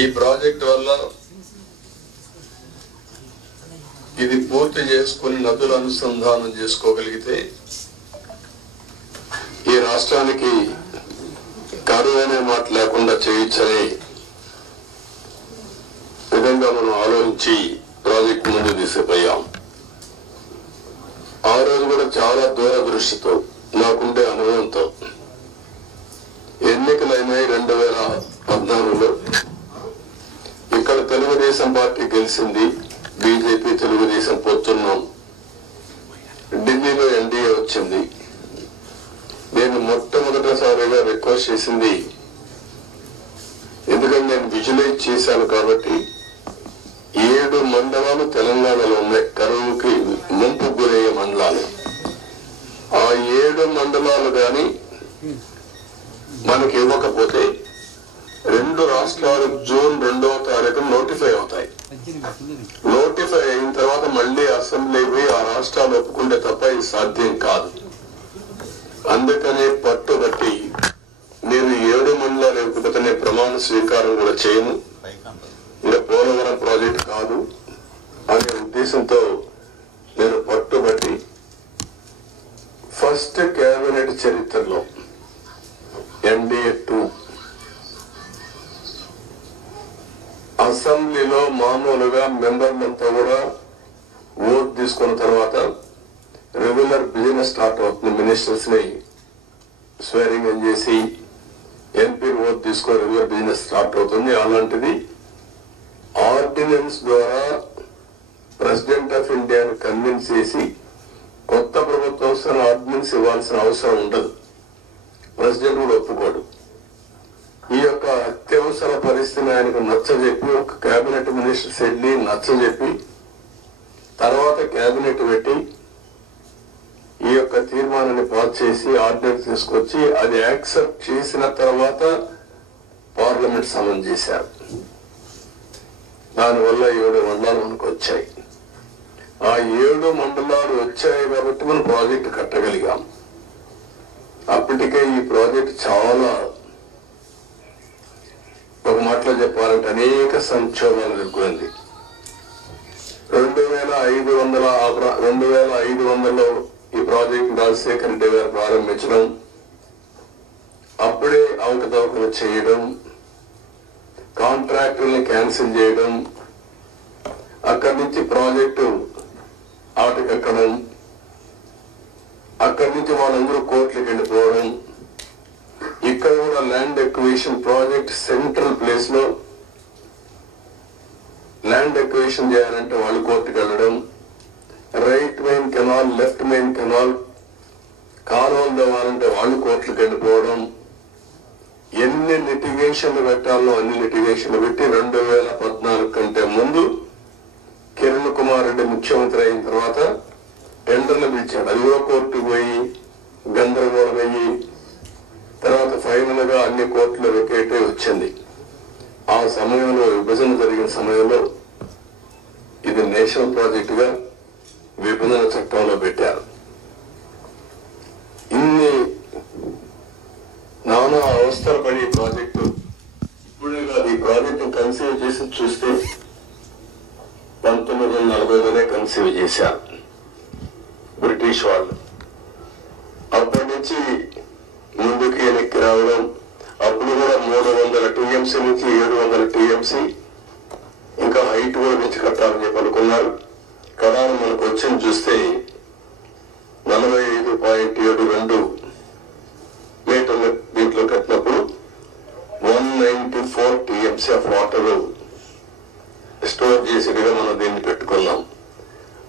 ఈ ప్రాజెక్ట్ వల్ల ఇది పూర్తి చేసుకుని నదుల అనుసంధానం చేసుకోగలిగితే ఈ రాష్ట్రానికి కరువు అనే మాట లేకుండా చేయొచ్చనే విధంగా మనం ఆలోచించి ప్రాజెక్టు ముందు తీసుకుపోయాం. ఆ రోజు కూడా చాలా దూరదృష్టితో నాకుండే అనుభవంతో ఎన్నికలైనాయి 2014లో. ఇక్కడ తెలుగుదేశం పార్టీ గెలిచింది, బీజేపీ తెలుగుదేశం పొత్తున్నాం. ఢిల్లీలో ఎన్డీఏ వచ్చింది. నేను మొట్టమొదటిసారిగా రిక్వెస్ట్ చేసింది, ఎందుకంటే నేను విజువలైజ్ చేశాను కాబట్టి 7 మండలాలు తెలంగాణలో ఉన్నాయి, కరువుకి ముంపు గురయ్యే మండలాలు. ఆ 7 మండలాలు కానీ మనకి ఇవ్వకపోతే 2 రాష్ట్రాలు జూన్ 2వ తారీఖున నోటిఫై అవుతాయి. నోటిఫై అయిన తర్వాత మళ్ళీ అసెంబ్లీకి ఆ రాష్ట్రాలు ఒప్పుకుంటే తప్ప ఇది సాధ్యం కాదు. అందుకనే పట్టుబట్టి నేను 7 మండలాలు ఇవ్వకపోతే నేను ప్రమాణ స్వీకారం కూడా చేయను, ఇలా పోలవరం ప్రాజెక్ట్ కాదు అనే ఉద్దేశంతో నేను పట్టుబట్టి ఫస్ట్ కేబినెట్ చరిత్రలో ఎన్డీఏ 2 అసెంబ్లీలో మామూలుగా మెంబర్లంతా కూడా ఓట్ తీసుకున్న తర్వాత రెగ్యులర్ బిజినెస్ స్టార్ట్ అవుతుంది. మినిస్టర్స్ ని స్వేరింగ్ ఇన్ చేసి ఎంపీ ఓట్ తీసుకొని రెగ్యులర్ బిజినెస్ స్టార్ట్ అవుతుంది. అలాంటిది ఆర్డినెన్స్ ద్వారా ప్రెసిడెంట్ ఆఫ్ ఇండియాను కన్విన్స్ చేసి కొత్త ప్రభుత్వం ఆర్డినెన్స్ ఇవ్వాల్సిన అవసరం ఉండదు, ప్రెసిడెంట్ కూడా ఒప్పుకోడు. ఈ యొక్క అత్యవసర పరిస్థితిని ఆయనకు నచ్చజెప్పి ఒక కేబినెట్ మినిస్టర్స్ వెళ్ళి నచ్చజెప్పి తర్వాత కేబినెట్ పెట్టి ఈ యొక్క తీర్మానాన్ని పాస్ చేసి ఆర్డినెన్స్ తీసుకొచ్చి అది యాక్సెప్ట్ చేసిన తర్వాత పార్లమెంట్ సమన్ చేశారు. దానివల్ల 7 మండలాలు మనకు వచ్చాయి. ఆ 7 మండలాలు వచ్చాయి కాబట్టి మనం ప్రాజెక్టు కట్టగలిగాం. అప్పటికే ఈ ప్రాజెక్ట్ చాలా, ఒక మాటలో చెప్పాలంటే అనేక సంక్షోభాలు ఎదుర్కొంది. 2500లో ఈ ప్రాజెక్ట్ రాజశేఖర రెడ్డి గారు ప్రారంభించడం, అప్పుడే అవకతవకలు చేయడం, కాంట్రాక్టుల్ని క్యాన్సిల్ చేయడం, అక్కడి నుంచి ప్రాజెక్టు ఆటకెక్కడం, అక్కడి నుంచి వాళ్ళందరూ కోర్టులకు వెళ్ళిపోవడం, ఇక్కడ కూడా land acquisition project central place లో ల్యాండ్ ఎక్విజిషన్ చేయాలంటే వాళ్ళు కోర్టుకు వెళ్ళడం, right main canal left main canal కాలువలు తవ్వాలంటే వాళ్ళు కోర్టులకు వెళ్ళిపోవడం, ఎన్ని లిటిగేషన్లు పెట్టాలో అన్ని లిటిగేషన్లు పెట్టి 2014 కంటే ముందు కిరణ్ కుమార్ రెడ్డి ముఖ్యమంత్రి అయిన తర్వాత టెండర్లు పిలిచాడు. అది కూడా కోర్టుకు పోయి గందరగోళం అయ్యి తర్వాత ఫైనల్ గా అన్ని కోర్టులు వెకేటే వచ్చింది. ఆ సమయంలో విభజన జరిగిన సమయంలో ఇది నేషనల్ ప్రాజెక్ట్ గా విభజన చట్టంలో పెట్టారు. ఇన్ని నానా అవస్థలు పడి ప్రాజెక్టు ఇప్పుడే కాదు, ఈ ప్రాజెక్టు కన్సీవ్ చేసి చూస్తే 1940లోనే కన్సీవ్ చేశారు బ్రిటిష్ వాళ్ళు. అప్పటి నుంచి ముందుకి వెనక్కి రావడం, అప్పుడు కూడా 300 టీఎంసీ నుంచి 700 టీఎంసీ ఇంకా హైట్ కూడా పెంచి కట్టాలని చెప్పి అనుకున్నారు. కడాను మనకు వచ్చింది చూస్తే 45.72 మీటర్ల దీంట్లో కట్టినప్పుడు 194 టీఎంసీ ఆఫ్ వాటర్ స్టోర్ చేసేట్టుగా మనం దీన్ని పెట్టుకున్నాం.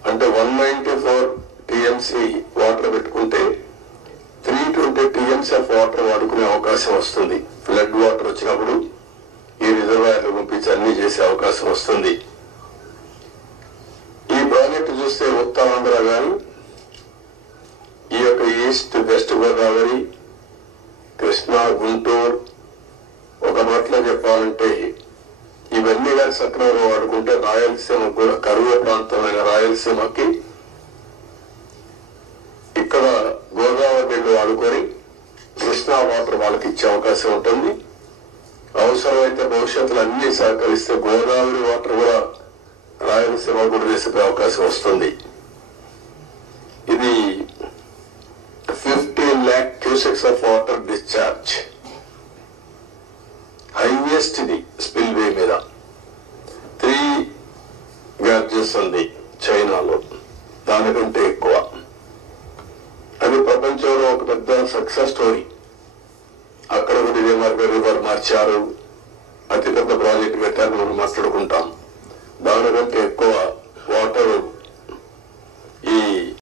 అంటే 194 టీఎంసీ వాటర్ పెట్టుకుంటే 320 టీఎంసీ ఆఫ్ వాటర్ వాడుకునే అవకాశం వస్తుంది. ఫ్లడ్ వాటర్ వచ్చినప్పుడు ఈ రిజర్వాయర్లు పంపించి అన్ని చేసే అవకాశం వస్తుంది. ఈ ప్రాజెక్టు చూస్తే ఉత్తరాంధ్ర గాని ఈ యొక్క ఈస్ట్ వెస్ట్ గోదావరి, కృష్ణా, గుంటూరు, ఒక మాటలో చెప్పాలంటే ఇవన్నీ కానీ సక్రమంగా వాడుకుంటే రాయలసీమకు కూడా కరువు ప్రాంతమైన రాయలసీమకి ఇక్కడ గోదావరి నీళ్లు వాడుకొని కృష్ణా వాటర్ వాళ్ళకి ఇచ్చే అవకాశం ఉంటుంది. అవసరమైతే భవిష్యత్తులో అన్ని సహకరిస్తే గోదావరి వాటర్ కూడా రాయలసీమ కూడా వేసే అవకాశం వస్తుంది. ఇది 15 lakh cusecs of water discharge, highest ఇది స్పిల్వే మీద. 3 గ్యార్జెస్ ఉంది చైనాలో, దానికంటే ఎక్కువ. అది ప్రపంచంలో ఒక పెద్ద సక్సెస్ స్టోరీ. అక్కడ కూడా ఇదే రివర్ మార్చారు, అతిపెద్ద ప్రాజెక్ట్ పెట్టారు, మనం మాట్లాడుకుంటాం. దానికంటే ఎక్కువ వాటర్